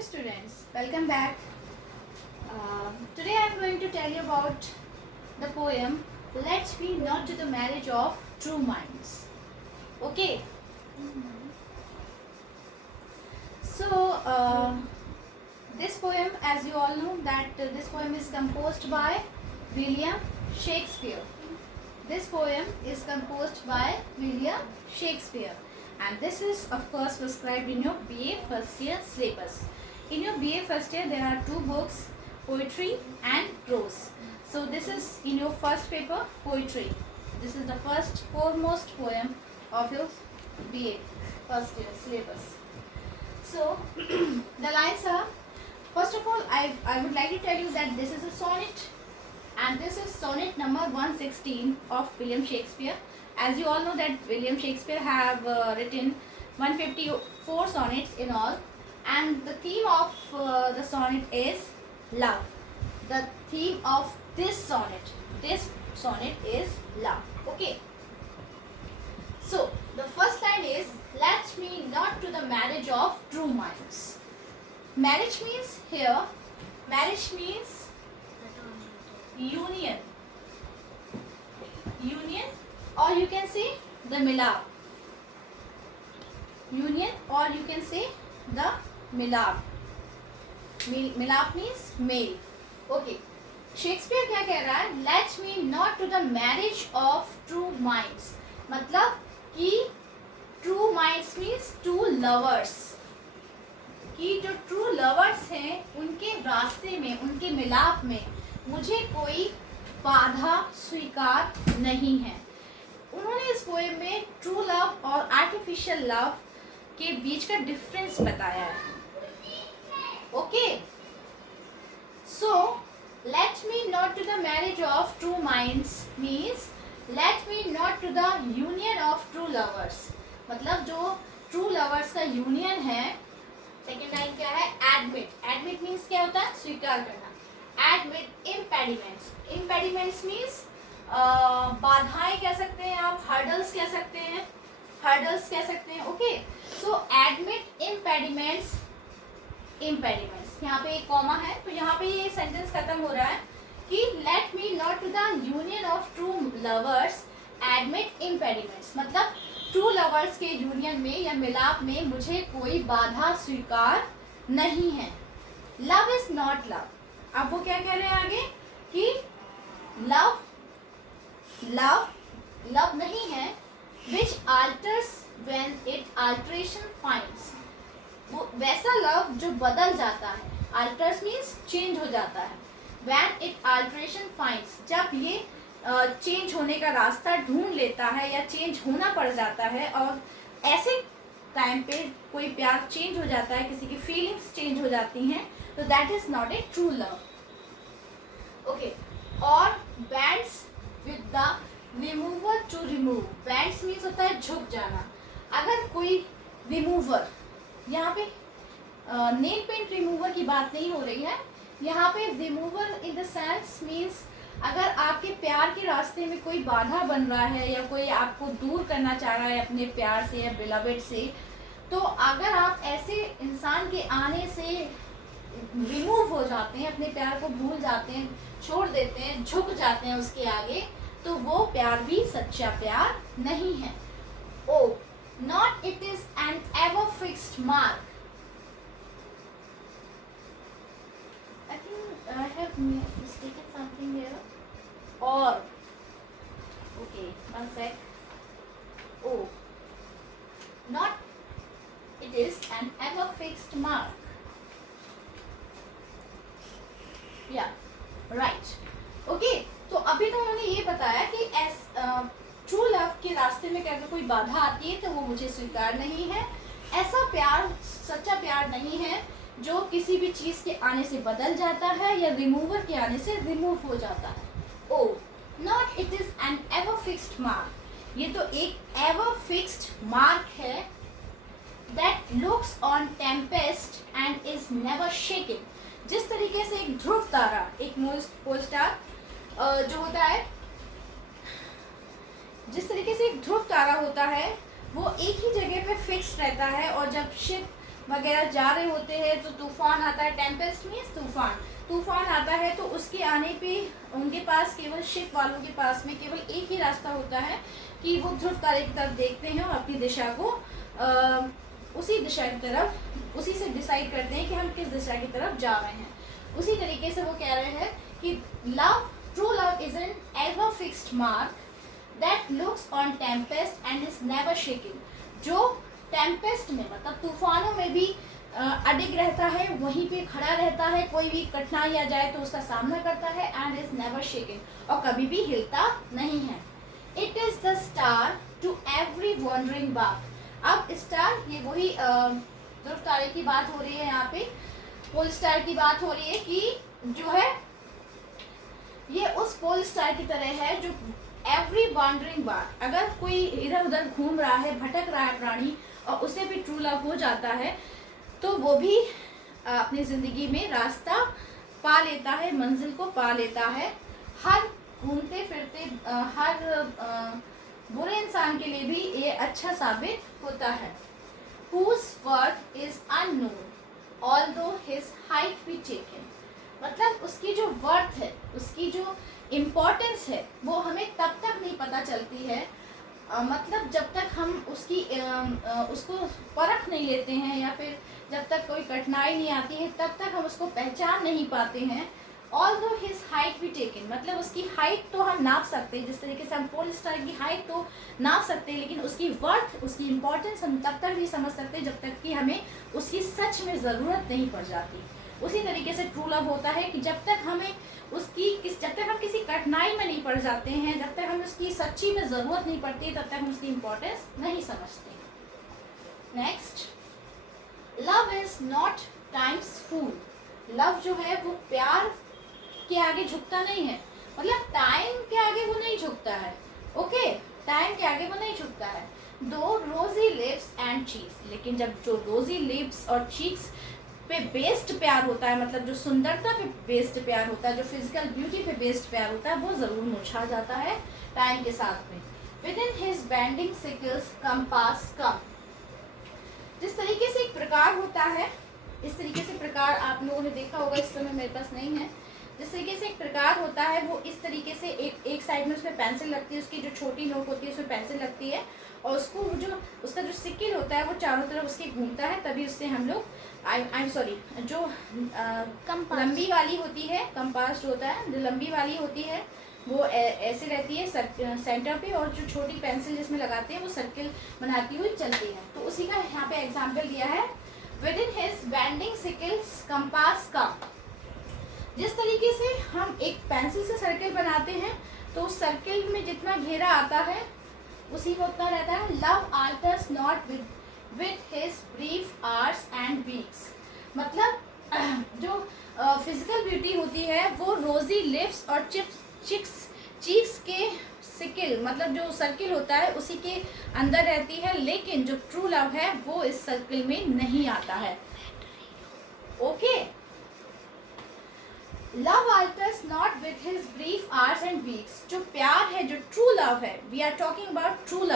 Dear students, welcome back. Today I am going to tell you about the poem Let Me Not to the Marriage of True Minds. Okay. So, this poem, as you all know, that this poem is composed by William Shakespeare. This poem is composed by William Shakespeare. And this is of course prescribed in your BA first year syllabus. In your BA first year there are two books, poetry and prose. So this is in your first paper, poetry. This is the first foremost poem of your BA first year syllabus. So the lines are, first of all I would like to tell you that this is a sonnet, and this is sonnet number 116 of William Shakespeare. As you all know that William Shakespeare have written 154 sonnets in all, and the theme of the sonnet is love. The theme of this sonnet is love. Okay. So the first line is, let me not to the marriage of true minds. Marriage means union, or you can say the milap. Union, or you can say the milap. Milap means male. Okay. Shakespeare क्या कह रहा है? Let me not to the marriage of true minds. मतलब कि true minds means two lovers. कि जो true lovers हैं उनके रास्ते में, उनके मिलाप में मुझे कोई बाधा स्वीकार नहीं है. उन्होंने इस पोएम में ट्रू लव और आर्टिफिशियल लव के बीच का डिफरेंस बताया है. Okay. So let me not to the marriage of true minds means let me not to the union of true lovers. मतलब जो ट्रू लवर्स का यूनियन है. सेकेंड लाइन क्या है? एडमिट मीन्स क्या होता है? स्वीकार करना. एडमिट इम्पेडिमेंट्स मीन्स बाधाएं कह सकते हैं आप, हर्डल्स कह सकते हैं. ओके. सो एडमिट इम्पेडिमेंट्स. यहाँ पे एक कॉमा है तो यहाँ पे ये सेंटेंस खत्म हो रहा है कि let me not to the union of true lovers admit impediments. मतलब ट्रू लवर्स के यूनियन में या मिलाप में मुझे कोई बाधा स्वीकार नहीं है. Love is not love. अब वो क्या कह रहे हैं आगे कि लव नहीं है which alters when it alteration finds. वो वैसा लव जो बदल जाता है. alters means चेंज हो जाता है. when it alteration finds, जब ये चेंज होने का रास्ता ढूंढ लेता है या चेंज होना पड़ जाता है, और ऐसे टाइम पे कोई प्यार चेंज हो जाता है, किसी की फीलिंग्स चेंज हो जाती हैं, तो that is not a true love. Okay. और bends with the remover to remove. Bends means होता है झुक जाना. अगर कोई रिमूवर, यहाँ पे नेल पेंट रिमूवर की बात नहीं हो रही है. यहाँ पे remover in the sense means अगर आपके प्यार के रास्ते में कोई बाधा बन रहा है या कोई आपको दूर करना चाह रहा है अपने प्यार से या बिलवेड से, तो अगर आप ऐसे इंसान के आने से रिमूव हो जाते हैं, अपने प्यार को भूल जाते हैं, छोड़ देते हैं, झुक जाते हैं उसके आगे, तो वो प्यार भी सच्चा प्यार नहीं है. O not it is an ever fixed mark. I think I have mistaken something here. और okay, one sec. O not it is an ever fixed mark. Yeah right. Okay. तो अभी तो उन्होंने ये बताया कि ट्रू लव के रास्ते में अगर कोई बाधा आती है तो वो मुझे स्वीकार नहीं है. ऐसा प्यार सच्चा प्यार नहीं है जो किसी भी चीज़ के आने से बदल जाता है या रिमूवर के आने से रिमूव हो जाता है. O not it is an ever fixed mark. ये तो एक एवर फिक्स्ड मार्क है. That looks on tempest and is never shaken. जिस तरीके से एक ध्रुव तारा, एक पोल स्टार जो होता है, जिस तरीके से एक ध्रुव तारा होता है वो एक ही जगह पे फिक्स रहता है, और जब शिप वगैरह जा रहे होते हैं तो तूफान आता है, टेम्पेस्ट मीन्स तूफान, तूफान आता है तो उसके आने पे उनके पास केवल शिप वालों के पास में केवल एक ही रास्ता होता है कि वो ध्रुव तारे की तरफ देखते हैं और अपनी दिशा को उसी दिशा की तरफ, उसी से डिसाइड करते हैं कि हम किस दिशा की तरफ जा रहे हैं। उसी तरीके से वो कह रहे हैं कि love, true love is an ever fixed mark that looks on tempest and is never shaking. जो टेम्पेस्ट में मतलब तूफानों में भी अडिग रहता है, वहीं पे खड़ा रहता है, कोई भी कठिनाई आ जाए तो उसका सामना करता है, एंड इज नेवर शेकिंग, और कभी भी हिलता नहीं है। It is the star to every wandering bark. अब स्टार, ये वही ध्रुव तारे की बात हो रही है, यहाँ पे पोल स्टार की बात हो रही है कि जो है ये उस पोल स्टार की तरह है जो एवरी वॉन्डरिंग बार्क, अगर कोई इधर उधर घूम रहा है, भटक रहा है प्राणी, और उसे भी ट्रू लव हो जाता है तो वो भी अपनी ज़िंदगी में रास्ता पा लेता है, मंजिल को पा लेता है। हर घूमते फिरते हर बुरे इंसान के लिए भी ये अच्छा साबित होता है। Whose worth is unknown, although his height be taken। मतलब उसकी जो वर्थ है, उसकी जो इम्पोर्टेंस है, वो हमें तब तक नहीं पता चलती है, मतलब जब तक हम उसकी उसको परख नहीं लेते हैं, या फिर जब तक कोई कठिनाई नहीं आती है तब तक हम उसको पहचान नहीं पाते हैं। ऑल्दो हिज हाइट भी टेकन, मतलब उसकी हाइट तो हम नाप सकते हैं, जिस तरीके से हम पोल स्टार की हाइट तो नाप सकते हैं, लेकिन उसकी वर्थ, उसकी इम्पोर्टेंस हम तब तक नहीं समझ सकते जब तक कि हमें उसकी सच में ज़रूरत नहीं पड़ जाती। उसी तरीके से ट्रू लव होता है कि जब तक हमें जब तक हम किसी कठिनाई में नहीं पड़ जाते हैं, जब तक हमें उसकी सच्ची में ज़रूरत नहीं पड़ती, तब तक हम उसकी इम्पोर्टेंस नहीं समझते। Next, love is not times fool. Love जो है वो प्यार के आगे झुकता नहीं है, मतलब टाइम के आगे वो नहीं झुकता है। ओके, टाइम के आगे वो नहीं झुकता है। दो रोजी लिप्स एंड चीक्स, लेकिन जब जो रोजी लिप्स और चीक्स पे बेस्ड प्यार होता है, मतलब जो सुंदरता पे बेस्ड प्यार होता है, जो फिजिकल ब्यूटी पे बेस्ड प्यार होता है, वो ज़रूर मुरझा जाता है टाइम के साथ में। Within his bending sicles compass come. जिस तरीके से एक प्रकार होता है, इस तरीके से प्रकार आप लोगों ने देखा होगा, इस समय मेरे पास नहीं है। जिस तरीके से एक प्रकार होता है वो इस तरीके से एक साइड में उसमें पेंसिल लगती है, उसकी जो छोटी नोक होती है उसमें पेंसिल लगती है, और उसको जो उसका जो सिक्किल होता है वो चारों तरफ उसके घूमता है, तभी उससे हम लोग आई एम सॉरी जो लंबी वाली होती है, कंपास जो होता है, जो लंबी वाली होती है वो ऐसे रहती है सेंटर पे, और जो छोटी पेंसिल जिसमें लगाते हैं वो सर्किल बनाती हुई चलती है। तो उसी का यहाँ पे एग्जाम्पल दिया है, within his bending sicles compass का। जिस तरीके से हम एक पेंसिल से सर्किल बनाते हैं तो उस सर्किल में जितना घेरा आता है उसी में उतना रहता है। Love alters not with his brief hours and weeks, मतलब जो फिजिकल ब्यूटी होती है वो रोजी लिप्स और चीक्स के सिकिल, मतलब जो सर्किल होता है उसी के अंदर रहती है, लेकिन जो ट्रू लव है वो इस सर्किल में नहीं आता है। Okay, love alters not with his brief hours and weeks। जो प्यार है, जो ट्रू लव है, we are talking about true love.